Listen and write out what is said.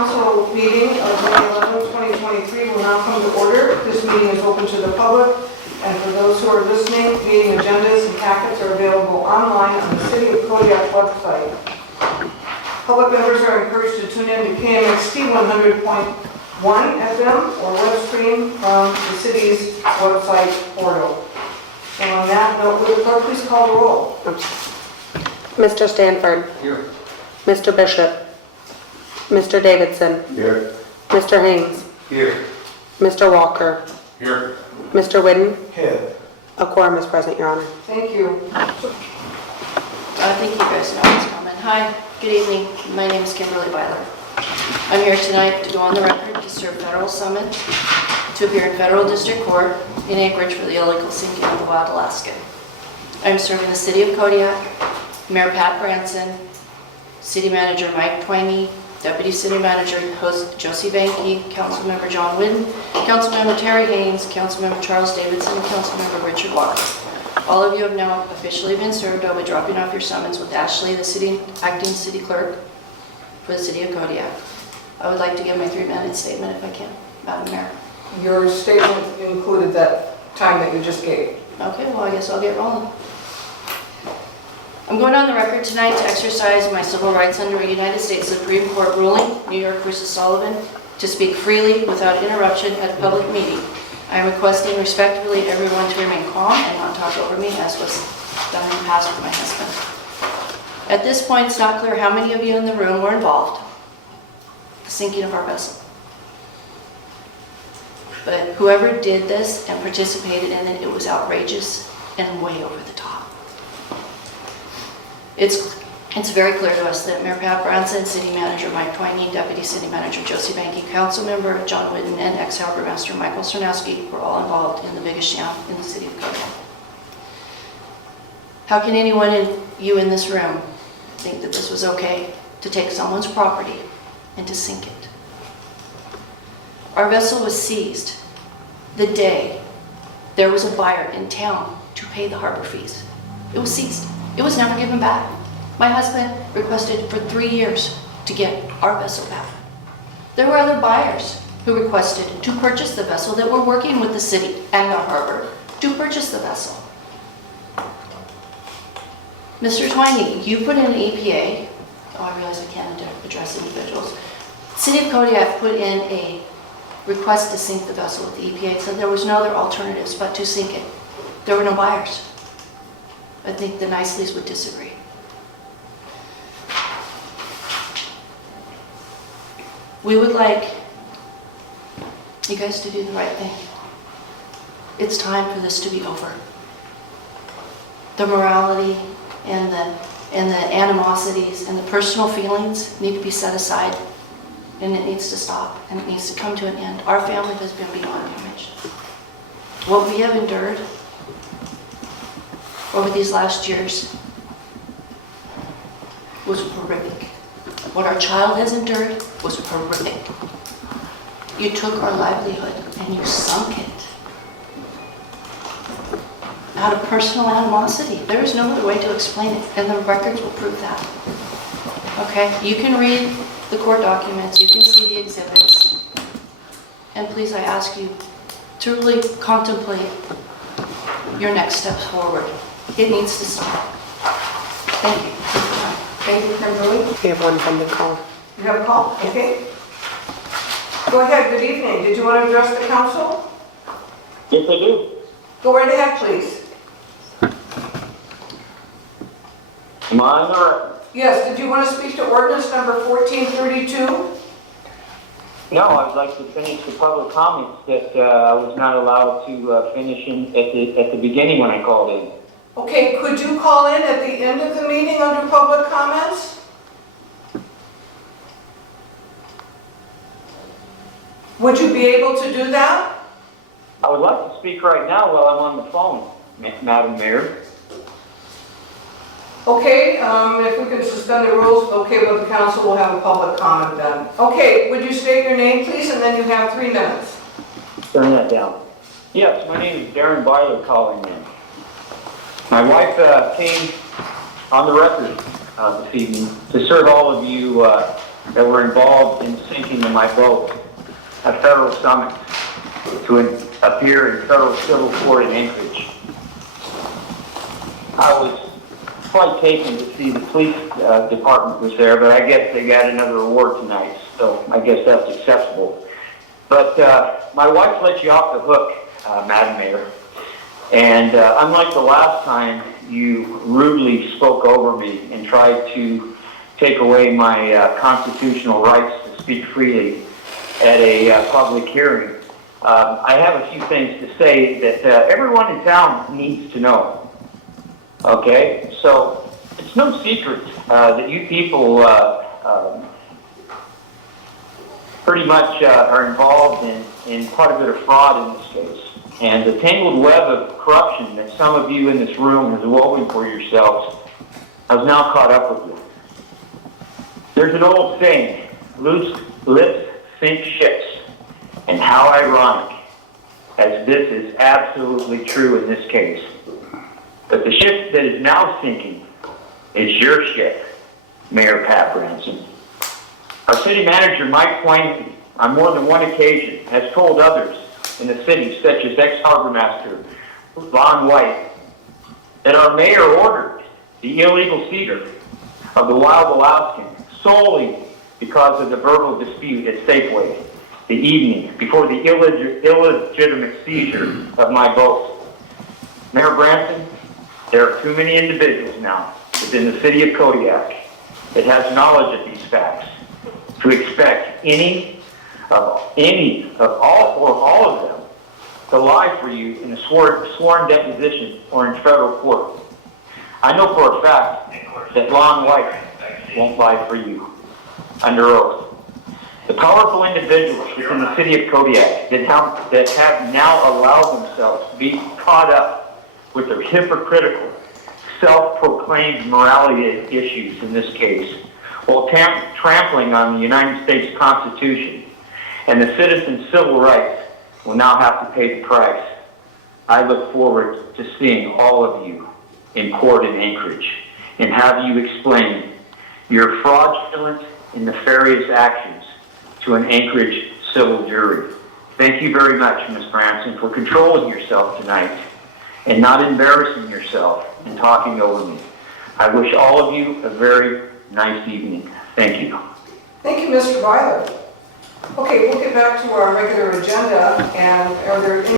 Council Meeting of May 11, 2023 will now come to order. This meeting is open to the public, and for those who are listening, meeting agendas and packets are available online on the City of Kodiak website. Public members are encouraged to tune in to KMXT 100.1 FM or web stream from the city's website portal. And on that note, will the clerk please call the roll? Mr. Stanford. Here. Mr. Bishop. Mr. Davidson. Here. Mr. Haynes. Here. Mr. Walker. Here. Mr. Whidden. Here. A quorum is present, Your Honor. Thank you. I think you guys know what's coming. Hi, good evening. My name is Kimberly Byler. I'm here tonight to go on the record to serve federal summons to appear in federal district court in Anchorage for the illegal sinking of the Wild Alaskan. I'm serving the City of Kodiak, Mayor Pat Branson, City Manager Mike Twiney, Deputy City Manager host Josie Banke, Councilmember John Whidden, Councilmember Terry Haynes, Councilmember Charles Davidson, and Councilmember Richard Walker. All of you have now officially been served. I'll be dropping off your summons with Ashley, the acting city clerk for the City of Kodiak. I would like to give my 3-minute statement if I can, Madam Mayor. Your statement included that time that you just gave. Okay, well, I guess I'll get rolling. I'm going on the record tonight to exercise my civil rights under a United States Supreme Court ruling, New York v. Sullivan, to speak freely without interruption at a public meeting. I am requesting respectfully everyone to remain calm and not talk over me, as was done in the past with my husband. At this point, it's not clear how many of you in the room were involved in the sinking of our vessel. But whoever did this and participated in it, it was outrageous and way over the top. It's very clear to us that Mayor Pat Branson, City Manager Mike Twiney, Deputy City Manager Josie Banke, Councilmember John Whidden, and ex-Harbor Master Michael Cernowski were all involved in the biggest sham in the City of Kodiak. How can anyone in this room think that this was okay to take someone's property and to sink it? Our vessel was seized the day there was a buyer in town to pay the harbor fees. It was seized. It was never given back. My husband requested for 3 years to get our vessel back. There were other buyers who requested to purchase the vessel that were working with the city and the harbor to purchase the vessel. Mr. Twiney, you put in an EPA. Oh, I realize I can't address individuals. City of Kodiak put in a request to sink the vessel with the EPA. It said there was no other alternatives but to sink it. There were no buyers. I think the Niceleys would disagree. We would like you guys to do the right thing. It's time for this to be over. The morality and the animosities and the personal feelings need to be set aside, and it needs to stop, and it needs to come to an end. Our family has been beyond damaged. What we have endured over these last years was horrific. What our child has endured was horrific. You took our livelihood and you sunk it out of personal animosity. There is no other way to explain it, and the records will prove that. Okay, you can read the court documents, you can see the exhibits, and please, I ask you to really contemplate your next steps forward. It needs to stop. Thank you. Thank you, Kimberly. We have one pending call. You have a call? Okay. Go ahead, good evening. Did you want to address the council? Yes, I do. Go right ahead, please. Am I on the record? Yes, did you want to speak to ordinance number 1432? No, I'd like to finish the public comments that I was not allowed to finish at the beginning when I called in. Okay, could you call in at the end of the meeting under public comments? Would you be able to do that? I would like to speak right now while I'm on the phone, Madam Mayor. Okay, if we can suspend the rules, okay, with the council, we'll have a public comment then. Okay, would you state your name, please, and then you have 3 minutes. Turn that down. Yes, my name is Darren Byler calling in. My wife came on the record this evening to serve all of you that were involved in sinking of my boat at federal summit to appear in federal civil court in Anchorage. I was quite taken to see the police department was there, but I guess they got another award tonight, so I guess that's acceptable. But my wife let you off the hook, Madam Mayor, and unlike the last time you rudely spoke over me and tried to take away my constitutional rights to speak freely at a public hearing, I have a few things to say that everyone in town needs to know. Okay, so it's no secret that you people pretty much are involved in quite a bit of fraud in this case. And the tangled web of corruption that some of you in this room have woven for yourselves has now caught up with you. There's an old saying, loose lips sink ships, and how ironic, as this is absolutely true in this case. But the ship that is now sinking is your ship, Mayor Pat Branson. Our city manager, Mike Pointy, on more than one occasion, has told others in the city, such as ex-harbor master Von White, that our mayor ordered the illegal seizure of the Wild Alaskan solely because of the verbal dispute at Safeway the evening before the illegitimate seizure of my boat. Mayor Branson, there are too many individuals now within the city of Kodiak that has knowledge of these facts to expect any of all of them to lie for you in a sworn deposition or in federal court. I know for a fact that Lon White won't lie for you under oath. The powerful individuals within the city of Kodiak that have now allowed themselves to be caught up with their hypocritical, self-proclaimed morality issues in this case, while trampling on the United States Constitution and the citizens' civil rights, will now have to pay the price. I look forward to seeing all of you in court in Anchorage and have you explain your fraudulent and nefarious actions to an Anchorage civil jury. Thank you very much, Ms. Branson, for controlling yourself tonight and not embarrassing yourself and talking over me. I wish all of you a very nice evening. Thank you. Thank you, Mr. Byler. Okay, we'll get back to our regular agenda, and are there any